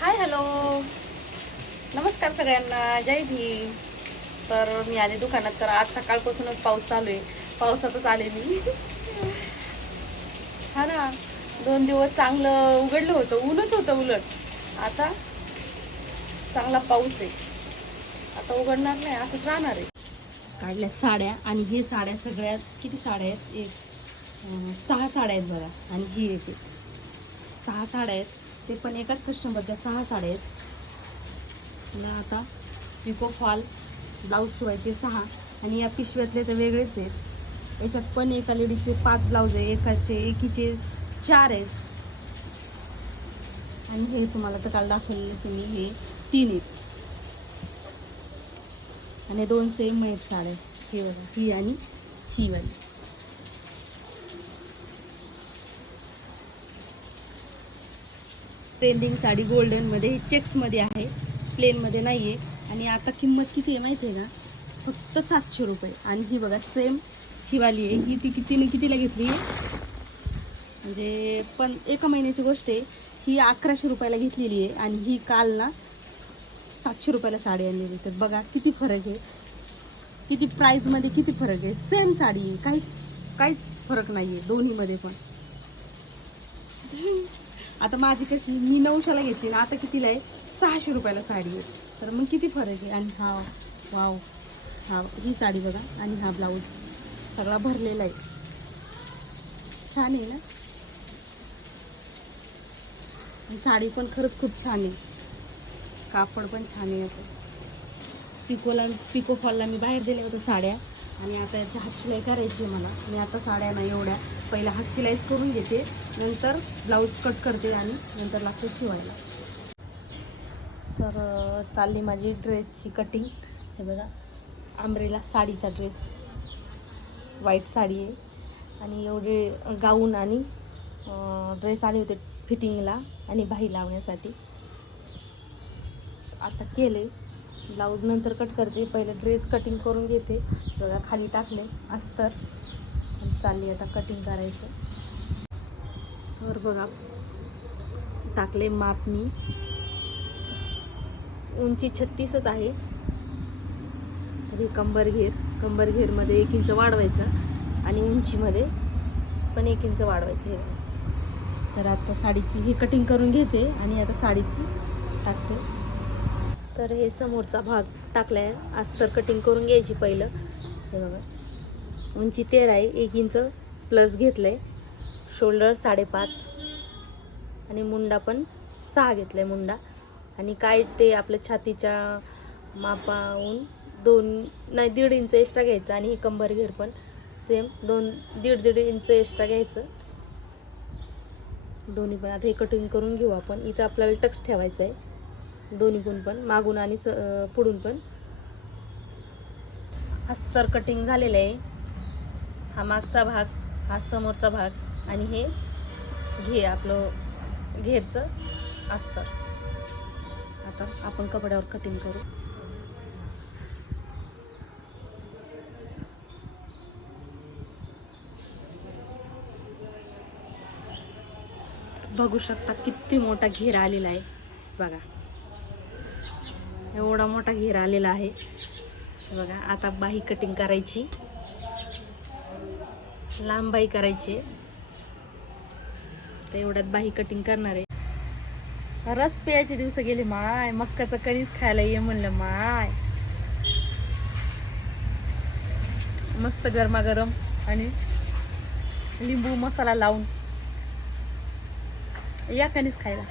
Hi hello. नमस्कार सगळ्यांना. जय भीम. तर मी आले दुकानात तर आज सकाळपासूनच पाऊस चालू आहे. पावसातच आले मी. हा ना. दोन दिवस चांगलं उघडलं होतं. ऊनच होतं उलट. आता चांगला पाऊस आहे. आता उघडणार नाही असंच राहणार आहे. काढल्या साड्या आणि हे साड्या सगळ्यात किती साड्या आहेत? एक सहा साड्या आहेत बघा. आणि ही एक सहा साड्या आहेत. ते पण एकाच कस्टमरच्या सहा साड्या आहेत. मला आता पिको फॉल ब्लाऊज शिवायचे सहा आणि या पिशव्यातले तर वेगळेच आहेत. याच्यात पण एका लेडीचे पाच ब्लाऊज आहे एकाचे एकीचे चार आहेत. आणि हे तुम्हाला तर काल दाखवलेले मी हे तीन आहेत. आणि दोन सेम आहेत साड्या. हे ही आणि ही वाली. ट्रेंडिंग साडी गोल्डनमध्ये चेक्समध्ये आहे. प्लेनमध्ये नाही आहे आणि आता किंमत किती आहे माहिती आहे का फक्त सातशे रुपये. आणि ही बघा सेम ही वाली आहे. ही ती कितीने कितीला घेतली? आहे म्हणजे पण एका महिन्याची गोष्ट आहे. ही अकराशे रुपयाला घेतलेली आहे. आणि ही काल ना सातशे रुपयाला साडी आणलेली तर बघा किती फरक आहे. किती प्राईजमध्ये किती फरक आहे. सेम साडी आहे. काहीच काहीच फरक नाही आहे दोन्हीमध्ये पण. आता माझी कशी मी नऊशेला घेतली ना आता कितीला आहे? सहाशे रुपयाला साडी आहे. तर मग किती फरक आहे? आणि हा वाव. हा ही साडी बघा. आणि हा ब्लाऊज सगळा भरलेला आहे. छान आहे ना? ही साडी पण खरंच खूप छान आहे. कापड पण छान आहे याचं. पिकोला पिको फॉलला मी बाहेर दिल्या होत्या साड्या. आणि आता याची हातशिलाई करायची आहे मला. मी आता साड्या ना एवढ्या. पहिला हात शिलाईज करून घेते नंतर ब्लाऊज कट करते आणि नंतर लागते शिवायला. तर चालली माझी ड्रेसची कटिंग हे बघा आंब्रेला साडीचा ड्रेस व्हाईट साडी आहे. आणि एवढे गाऊन आणि ड्रेस आले होते फिटिंगला आणि बाही लावण्यासाठी. आता केले. ब्लाऊज नंतर कट करते. पहिले ड्रेस कटिंग करून घेते. बघा खाली टाकले. अस्तर. चालली आता कटिंग करायचं. तर बघा टाकले माप मी उंची छत्तीसच आहे. तर हे कंबर घेर एक इंच वाढवायचं आणि उंचीमध्ये पण एक इंच वाढवायचं हे तर आता साडीची ही कटिंग करून घेते आणि आता साडीची टाकते. तर हे समोरचा भाग टाकलाय. तर कटिंग करून घ्यायची पहिलं. हे बघा. उंची तेरा आहे एक इंच प्लस घेतलंय. शोल्डर साडेपाच. आणि मुंडा पण सहा घेतलाय मुंडा. आणि काय ते आपल्या छातीच्या मापाहून दोन नाही दीड इंच एक्स्ट्रा घ्यायचं आणि कंबर घेर पण. सेम दोन दीड दीड इंच एक्स्ट्रा घ्यायचं. दोन्ही पण आता हे कटिंग करून घेऊ आपण. इथं आपल्याला टक्स ठेवायचं आहे. दोन्ही पण पण मागून आणि स पुढून पण. अस्तर कटिंग झालेलं आहे. हा मागचा भाग हा समोरचा भाग आणि हे घे आपलं घेरचं असतं आता आपण कपड्यावर कटिंग करू. बघू शकता किती मोठा घेर आलेला आहे. बघा. एवढा मोठा घेर आलेला आहे. बघा आता बाही कटिंग करायची. लांब बाई करायची तर एवढ्यात बाही कटिंग करणार आहे. रस प्यायचे दिवस गेले माय. मक्काचं कणीस खायला ये म्हणलं माय. मस्त गरमागरम आणि लिंबू मसाला लावून या कणीस खायला.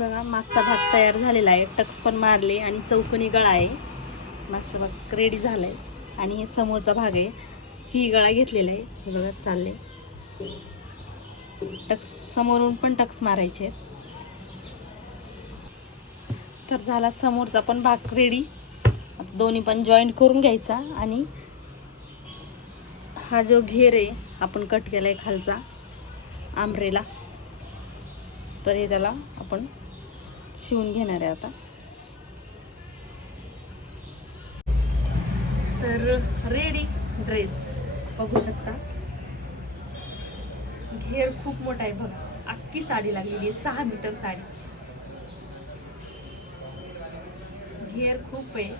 बघा मागचा भाग तयार झालेला आहे. टक्स पण मारले आणि चौकणी गळा आहे. मागचा भाग रेडी झाला आहे आणि हे समोरचा भाग आहे. ही गळा घेतलेला आहे. हे बघा चालले टक्स समोरून पण टक्स मारायचे आहेत. तर झाला समोरचा पण भाग रेडी दोन्ही पण जॉईंट करून घ्यायचा आणि हा जो घेर आहे आपण कट केला आहे खालचा आंब्रेला तर हे त्याला आपण शिवून घेणार आहे आता. तर रेडी ड्रेस. बघू शकता. घेर खूप मोठा आहे बघ. अख्खी साडी लागलेली आहे. सहा मीटर साडी. घेर खूप आहे.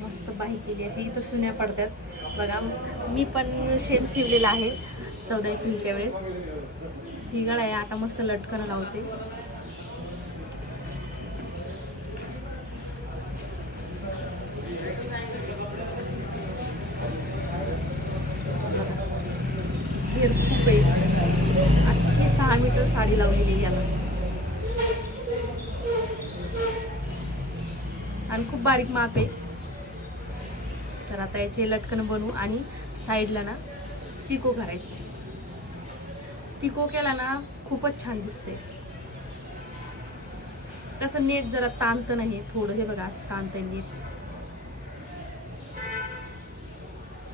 मस्त बाही केली अशी इथं चुन्या पडतात. बघा मी पण शेप शिवलेला आहे. चौदा इंचच्या वेळेस. ही आहे आता मस्त लटकन लावते. खूप आहे. अख्खी सहा मीटर साडी लावलेली यालाच आणि खूप बारीक माप आहे. तर आता याचे लटकन बनवू आणि साईडला ना पिको करायचे. पिको केला ना खूपच छान दिसते. कसं नेट जरा ताणत नाही थोडं हे बघा असं ताणतंय नेट.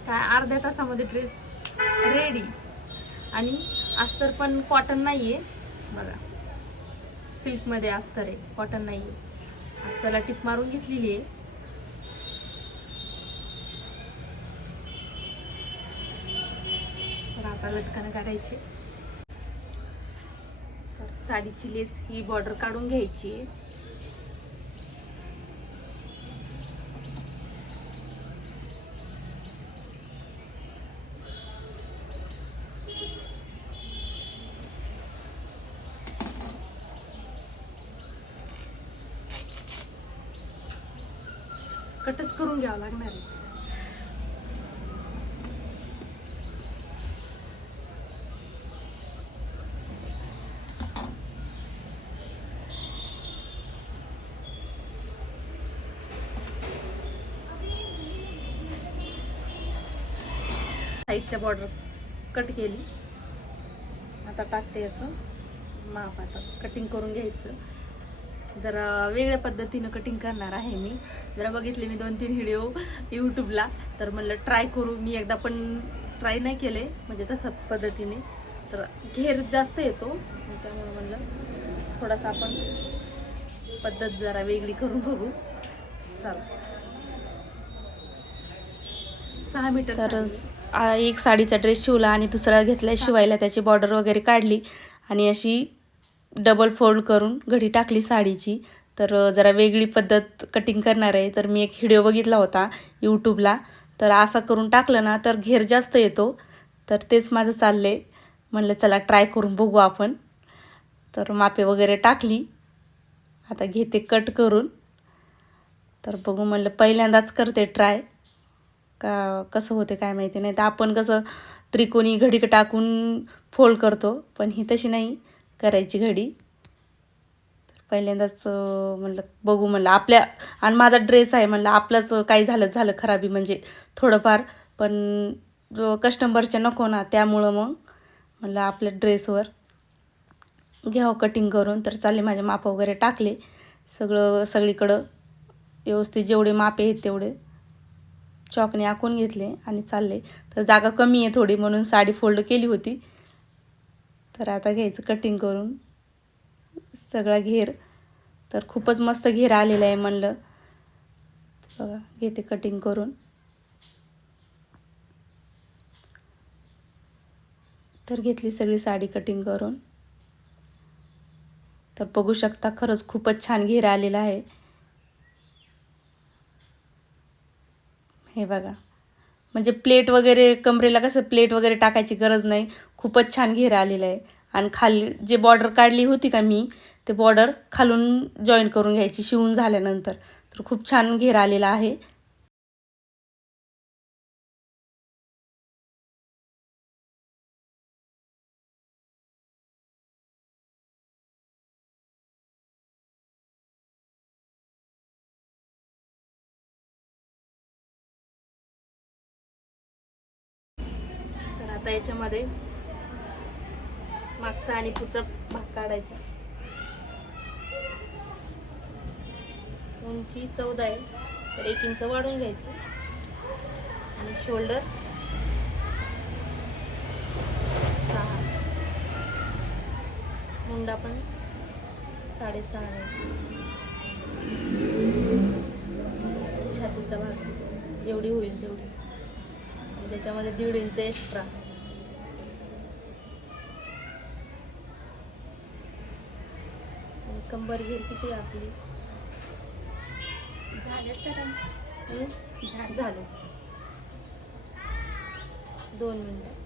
काय अर्ध्या तासामध्ये ड्रेस रेडी आणि अस्तर पण कॉटन नाही आहे बघा. सिल्कमध्ये अस्तर आहे कॉटन नाही आहे अस्तरला टिप मारून घेतलेली आहे. तर आता लटकन काढायचे. साडीची लेस ही बॉर्डर काढून घ्यायची आहे. कटच करून घ्यावं लागणार आहे. साईडच्या बॉर्डर कट केली. आता टाकते याचं माप आता कटिंग करून घ्यायचं. जरा वेगळ्या पद्धतीनं कटिंग करणार आहे मी. जरा बघितले मी दोन तीन व्हिडिओ यूट्यूबला तर म्हणलं ट्राय करू. मी एकदा पण ट्राय नाही केले. म्हणजे तसं पद्धतीने. तर घेर जास्त येतो. त्यामुळे म्हणलं थोडासा आपण पद्धत जरा वेगळी करून बघू. चला. सहा मीटर तर एक साडीचा ड्रेस शिवला आणि दुसरा घेतला शिवायला त्याची बॉर्डर वगैरे काढली आणि अशी डबल फोल्ड करून घडी टाकली साडीची. तर जरा वेगळी पद्धत कटिंग करणार आहे. तर मी एक व्हिडिओ बघितला होता यूट्यूबला तर असं करून टाकलं ना तर घेर जास्त येतो. तर तेच माझं चाललं म्हणलं चला ट्राय करून बघू आपण. तर मापे वगैरे टाकली. आता घेते कट करून. तर बघू म्हणलं पहिल्यांदाच करते ट्राय का कसं होते काय माहिती नाही. तर आपण कसं त्रिकोणी घडी टाकून फोल्ड करतो पण ही तशी नाही करायची घडी. तर पहिल्यांदाच म्हणलं बघू म्हणलं आपल्या आणि माझा ड्रेस आहे म्हणलं आपलंच काही झालंच झालं खराबी म्हणजे थोडंफार पण जो कस्टमरच्या नको ना त्यामुळं मग म्हणलं आपल्या ड्रेसवर घ्यावं कटिंग करून तर चालले माझे माप वगैरे टाकले. सगळं सगळीकडं व्यवस्थित जेवढे मापे आहेत तेवढे. चॉकने आखून घेतले आणि चालले. तर जागा कमी आहे थोडी म्हणून साडी फोल्ड केली होती. तर आता घ्यायचं कटिंग करून. सगळा घेर. तर खूपच मस्त घेर आलेला आहे म्हणलं. बघा घेते कटिंग करून. तर घेतली सगळी साडी कटिंग करून. तर बघू शकता खरंच खूपच छान घेर आलेला आहे. हे बघा. म्हणजे प्लेट वगैरे कमरेला कसं प्लेट वगैरे टाकायची गरज नाही. खूपच छान घेर आलेलं आहे. आणि खाली जे बॉर्डर काढली होती का मी ते बॉर्डर खालून जॉईन करून घ्यायची शिवून झाल्यानंतर. तर खूप छान घेर आलेला आहे. आता याच्यामध्ये मागचा आणि पुढचा भाग काढायचा. उंची चौदा आहे तर एक इंच वाढून घ्यायचं. आणि शोल्डर सहा. मुंडा पण साडेसहा घ्यायचा छातीचा भाग. जेवढी होईल तेवढी. त्याच्यामध्ये दीड इंच एक्स्ट्रा कंबर घेर किती आपली? हं? झाले. दोन मिनटं.